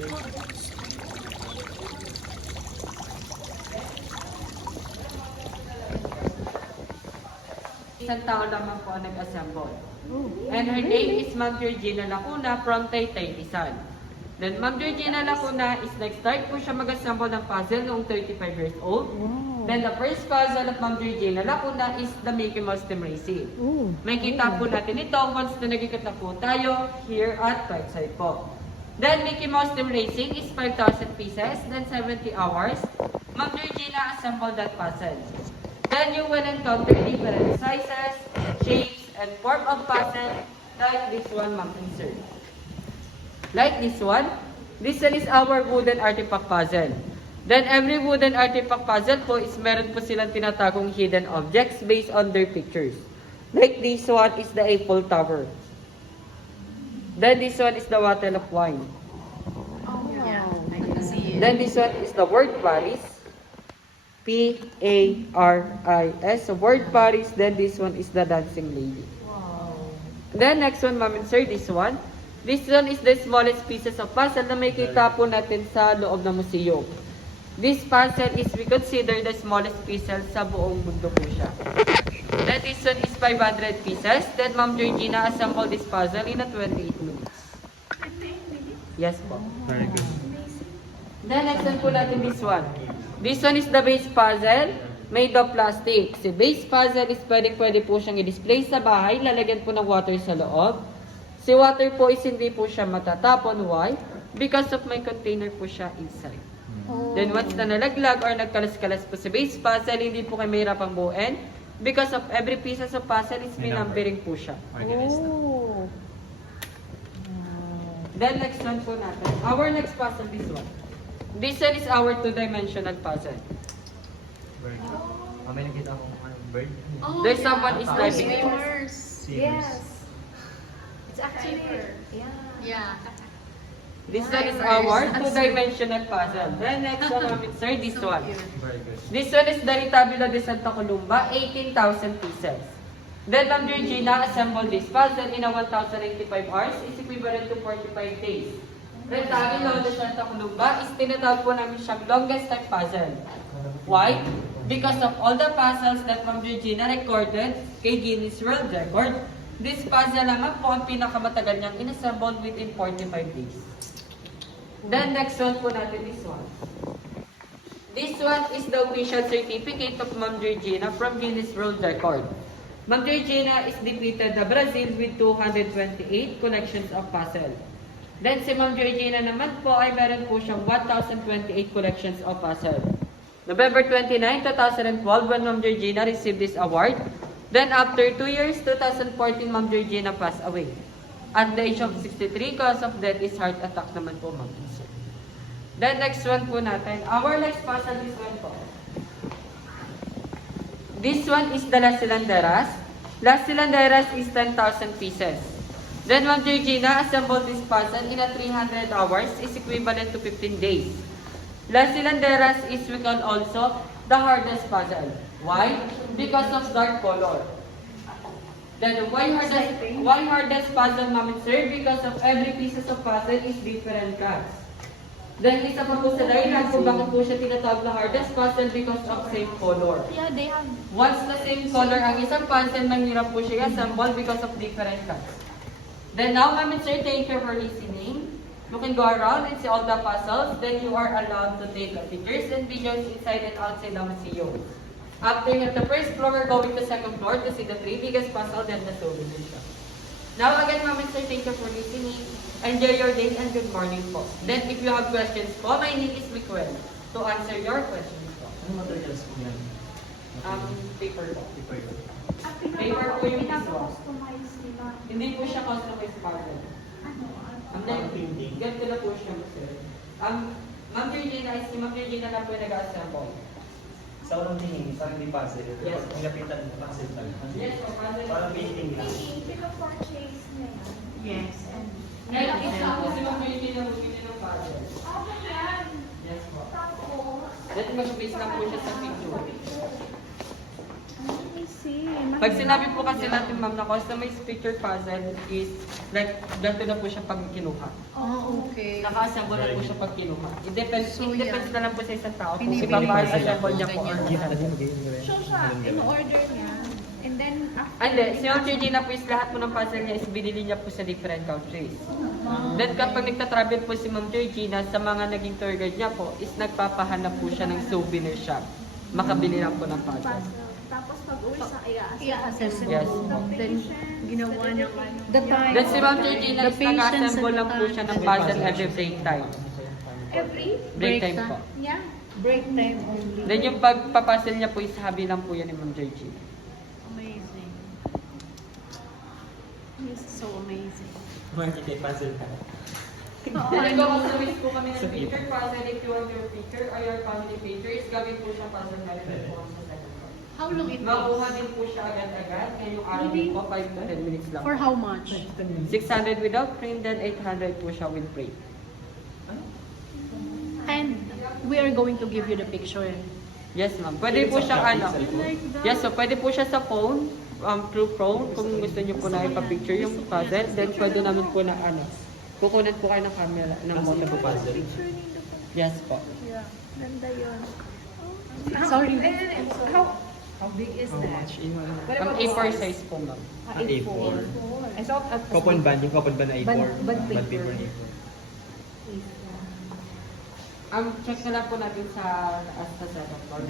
Isang tao lamang po ang nag-assemble. And her name is Ma'am Georgina Lacuna from Taytay, Rizal. Then Ma'am Georgina Lacuna is nag-start po siya mag-assemble ng puzzle noong 35 years old. Then the first puzzle of Ma'am Georgina Lacuna is the Mickey Mouse Team Racing. May kita po natin ito once na nagkikita na po tayo here at right side po. Then Mickey Mouse Team Racing is 5,000 pieces, then 70 hours. Ma'am Georgina assembled that puzzle. Then you will encounter different sizes, shapes, and form of puzzle like this one, Ma'am and Sir. Like this one is our wooden artifact puzzle. Then every wooden artifact puzzle po is meron po silang tinatagong hidden objects based on their pictures. Like this one is the Eiffel Tower. Then this one is the bottle of wine. Yeah, I can see it. Then this one is the word Paris. P-A-R-I-S. So word Paris. Then this one is the dancing lady. Wow. Then next one, Ma'am and Sir, this one. This one is the smallest pieces of puzzle na may kita po natin sa loob ng museum. This puzzle is we consider the smallest puzzle sa buong mundo po siya. Then this one is 500 pieces. Then Ma'am Georgina assembled this puzzle in a 28 minutes. Yes po. Very good. Then next one po natin this one. This one is the base puzzle made of plastic. Si base puzzle is pwede po siyang i-display sa bahay. Lalagyan po ng water sa loob. Si water po is hindi po siya matatapon. Why? Because of may container po siya inside. Then once na nalaglag or nagkalas-kalas po sa base puzzle, hindi po kayo mahirapang buuin. Because of every pieces of puzzle is may numbering po siya. Organized na. Then next one po natin. Our next puzzle, this one. This one is our two-dimensional puzzle. Very good. May nakita akong bird. There's someone is driving it. Swimmers. Seahorse. It's actually, yeah. This one is our two-dimensional puzzle. Then next one, sir, this one. Very good. This one is the Retabula de Santa Columba, 18,000 pieces. Then Ma'am Georgina assembled this puzzle in a 1,085 hours, is equivalent to 45 days. Retabula de Santa Columba is tinatawag po namin siyang longest time puzzle. Why? Because of all the puzzles that Ma'am Georgina recorded kay Guinness World Record, this puzzle naman po ang pinakamatagal niyang inassemble within 45 days. Then next one po natin this one. This one is the official certificate of Ma'am Georgina from Guinness World Record. Ma'am Georgina is defeated the Brazil with 228 collections of puzzle. Then si Ma'am Georgina naman po ay meron po siyang 1,028 collections of puzzle. November 29, 2012 when Ma'am Georgina received this award. Then after 2 years, 2014, Ma'am Georgina passed away. At the age of 63, cause of death is heart attack naman po, Ma'am. Then next one po natin. Our next puzzle, this one po. This one is the Las Silanderas. Las Silanderas is 10,000 pieces. Then Ma'am Georgina assembled this puzzle in a 300 hours, is equivalent to 15 days. Las Silanderas is we call also the hardest puzzle. Why? Because of dark color. Then why hardest puzzle, Ma'am and Sir? Because of every pieces of puzzle is different cuts. Then isa pa po sa dahilan kung bakit po siya tinatawag na hardest puzzle because of same color. Yeah, they have. Once na same color ang isang puzzle, mahirap po siya i-assemble because of different cuts. Then now, Ma'am and Sir, thank you for listening. You can go around and see all the puzzles. Then you are allowed to take pictures and videos inside and outside the museum. After at the first floor, we're going to second floor to see the 3 biggest puzzles and the souvenir shop. Now again, Ma'am and Sir, thank you for listening. Enjoy your day and good morning po. Then if you have questions po, my name is Miquel to answer your questions po. Ano materials po yan? Paper po. Paper yun. Paper po yung visual. Pinaka-customize nila. Hindi po siya customized puzzle. Ano? Then, ganito na po siya, sir. Ma'am Georgina is, Ma'am Georgina na po yung nag-assemble. Sa unang tingin, parang di puzzle. Yes. Pag nilapitan mo, puzzle talaga. Yes, po, puzzle. Parang painting lang. Pinaka-purchase na yan. Yes, and Ngayon, isa po si Ma'am Georgina bumili ng puzzle. Ako yan. Yes po. Tapos, Then, mag-base lang po siya sa picture. I see. Pag sinabi po kasi natin, ma'am, na customized picture puzzle is like, ganito na po siya pag kinuha. Oh, okay. Naka-assemble na po siya pag kinuha. It depends, So, it depends yeah. na lang po sa isang tao kung Pinipili ipapa-assemble niya po or ganyan. Gift na hindi. din, magiging So siya, in-order niya. And then, after... Hindi, si Ma'am Georgina po is lahat po ng puzzle niya is binili niya po sa different countries. Then kapag nagta-travel po si Ma'am Georgina, sa mga naging tour guide niya po, is nagpapahanap po siya ng souvenir shop. Makabili lang po ng puzzle. Puzzle. Tapos pag-uwi sa I-assemble. Yes. Then, ginawa niya the time. Then si Ma'am Georgina The is patience nag-assemble and lang po the siya time. ng puzzle every break time. Every? Break time po. Yeah. Break time only. Then yung pagpapuzzle niya po is habi lang po yan ni Ma'am Georgina. Amazing. This is so amazing. Market puzzle ka. Nag-customize po kami ng picture puzzle. If you want your picture or your family pictures, gawin po siya puzzle na rin po kami sa second floor. How long it Makuha takes? din po siya agad-agad. Kaya yung araw po, 5 to 10 minutes lang. For how much? 600 without print, then 800 po siya with print. And we are going to give you the picture. Yes, ma'am. Pwede po siyang ano. Yes, so pwede po siya sa phone, through phone, kung gusto niyo po na ipapicture yung puzzle, then pwede namin po na ano. Kukunan po kayo ng camera, ng motor po puzzle. Yes po. Yeah. Ganda yun. Sorry. How big is How that? much? Ang A4 size po, ma'am. A4. I thought at Coupon band, yung coupon band na A4. Band paper. Band paper na A4. Check na lang po natin sa as sa second floor.